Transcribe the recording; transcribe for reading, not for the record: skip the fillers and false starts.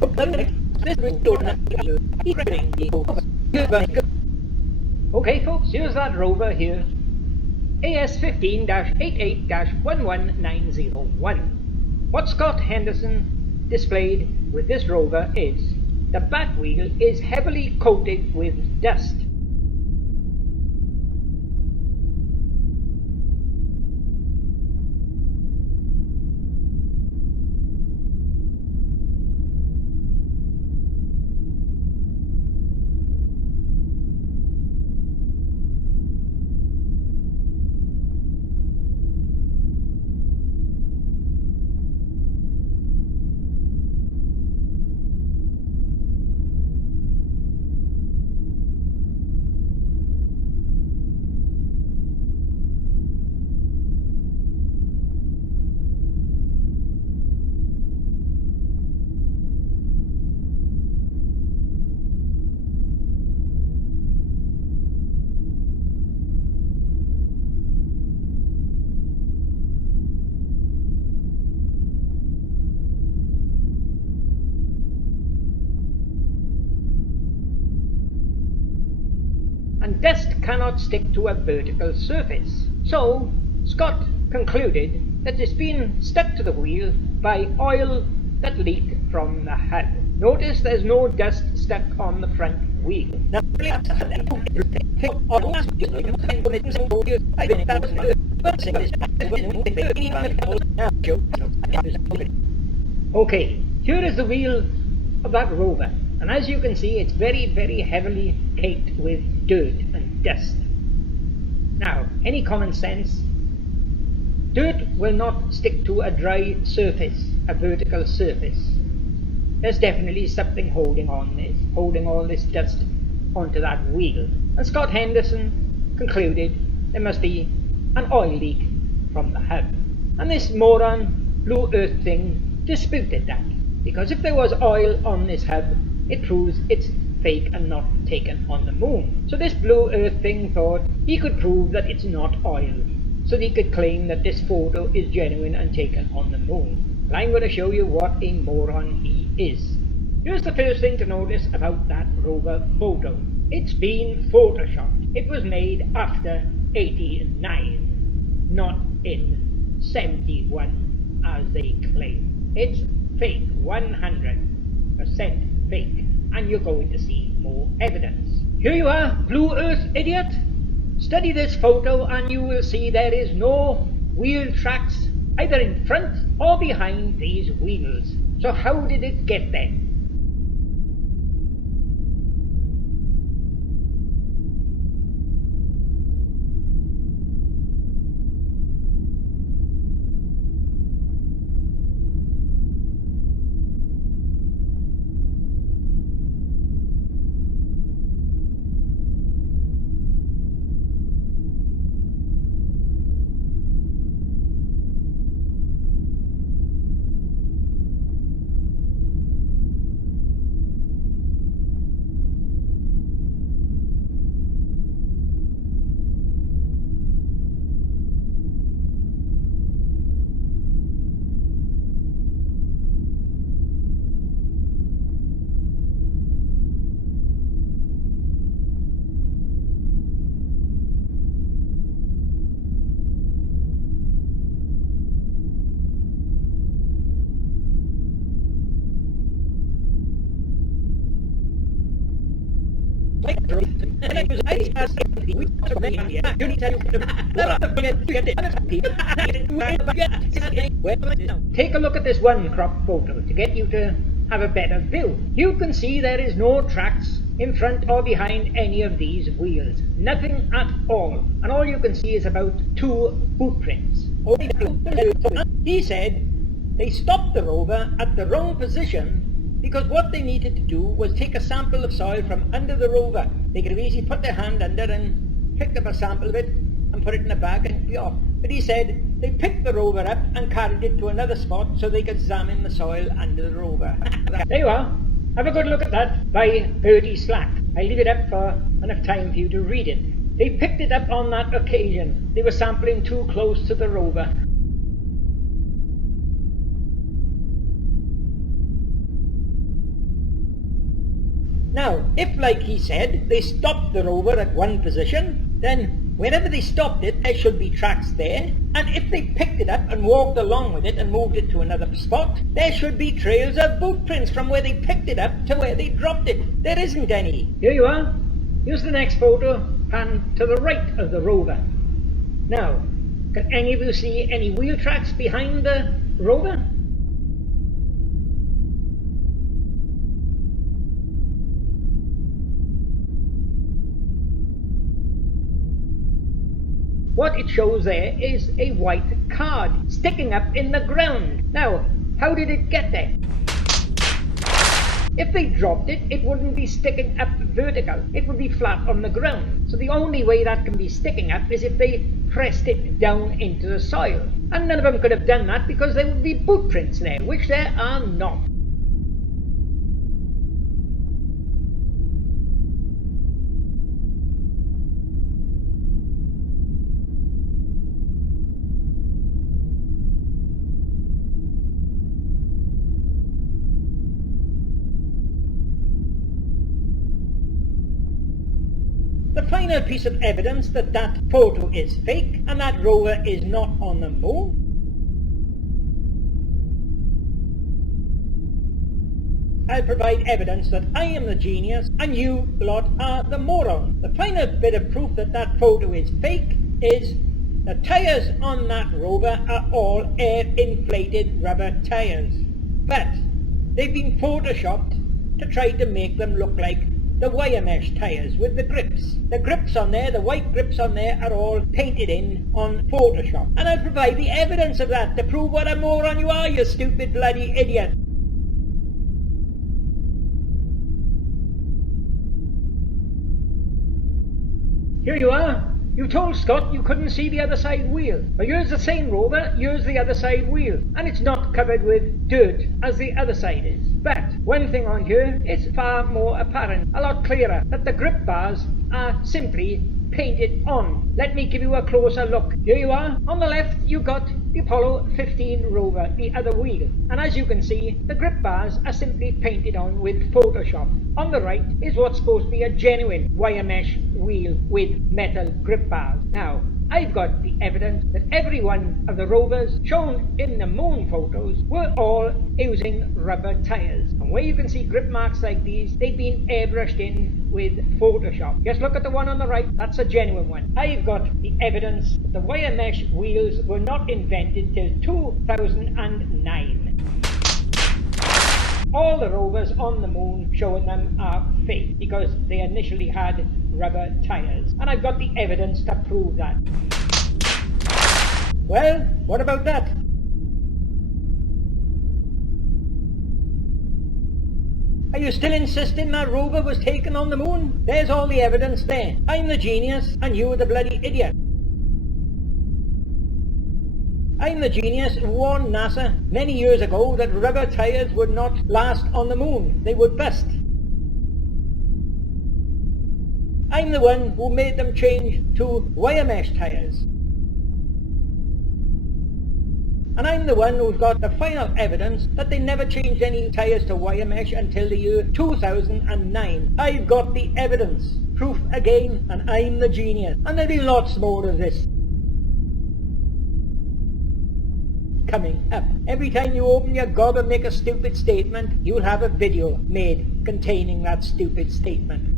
Okay folks, here's that rover here. AS15-88-11901. What Scott Henderson displayed with this rover is the back wheel is heavily coated with dust. And dust cannot stick to a vertical surface. So Scott concluded that it's been stuck to the wheel by oil that leaked from the hub. Notice there's no dust stuck on the front wheel. Okay, here is the wheel of that rover. And as you can see, it's very, very heavily caked with dirt and dust. Now, any common sense, dirt will not stick to a dry surface, a vertical surface. There's definitely something holding all this dust onto that wheel. And Scott Henderson concluded there must be an oil leak from the hub. And this moron, Blue Earth thing, disputed that. Because if there was oil on this hub, it proves it's fake and not taken on the moon. So this Blue Earth thing thought he could prove that it's not oil, so he could claim that this photo is genuine and taken on the moon. And I'm going to show you what a moron he is. Here's the first thing to notice about that rover photo. It's been photoshopped. It was made after 89, not in 71 as they claim. It's fake, 100% fake, and you're going to see more evidence. Here you are, Blue Earth idiot. Study this photo and you will see there is no wheel tracks either in front or behind these wheels. So how did it get there? Take a look at this one crop photo to get you to have a better view. You can see there is no tracks in front or behind any of these wheels. Nothing at all. And all you can see is about 2 boot prints. He said they stopped the rover at the wrong position because what they needed to do was take a sample of soil from under the rover. They could have easily put their hand under and picked up a sample of it and put it in a bag and be off. But he said they picked the rover up and carried it to another spot so they could examine the soil under the rover. There you are. Have a good look at that by Birdie Slack. I leave it up for enough time for you to read it. They picked it up on that occasion. They were sampling too close to the rover. Now, if, like he said, they stopped the rover at one position, then wherever they stopped it, there should be tracks there. And if they picked it up and walked along with it and moved it to another spot, there should be trails of boot prints from where they picked it up to where they dropped it. There isn't any. Here you are. Here's the next photo, pan to the right of the rover. Now, can any of you see any wheel tracks behind the rover? What it shows there is a white card sticking up in the ground. Now, how did it get there? If they dropped it, it wouldn't be sticking up vertical. It would be flat on the ground. So the only way that can be sticking up is if they pressed it down into the soil. And none of them could have done that because there would be boot prints there, which there are not. The final piece of evidence that that photo is fake and that rover is not on the moon I'll provide evidence that I am the genius and you lot are the moron. The final bit of proof that that photo is fake is the tyres on that rover are all air-inflated rubber tyres. But they've been photoshopped to try to make them look like the wire mesh tyres with the grips. The grips on there, the white grips on there, are all painted in on Photoshop. And I'll provide the evidence of that to prove what a moron you are, you stupid bloody idiot. Here you are. You told Scott you couldn't see the other side wheel. But here's the same rover, here's the other side wheel. And it's not covered with dirt as the other side is. But one thing on here is far more apparent, a lot clearer, that the grip bars are simply painted on. Let me give you a closer look. Here you are. On the left you got the Apollo 15 rover, the other wheel. And as you can see, the grip bars are simply painted on with Photoshop. On the right is what's supposed to be a genuine wire mesh wheel with metal grip bars. Now, I've got the evidence that every one of the rovers shown in the moon photos were all using rubber tyres. And where you can see grip marks like these, they've been airbrushed in with Photoshop. Just look at the one on the right, that's a genuine one. I've got the evidence that the wire mesh wheels were not invented till 2009. All the rovers on the moon showing them are fake because they initially had rubber tyres. And I've got the evidence to prove that. Well, what about that? Are you still insisting that rover was taken on the moon? There's all the evidence there. I'm the genius and you're the bloody idiot. I'm the genius who warned NASA many years ago that rubber tyres would not last on the moon. They would bust. I'm the one who made them change to wire mesh tyres. And I'm the one who's got the final evidence that they never changed any tyres to wire mesh until the year 2009. I've got the evidence. Proof again, and I'm the genius. And there'll be lots more of this coming up. Every time you open your gob and make a stupid statement, you'll have a video made containing that stupid statement.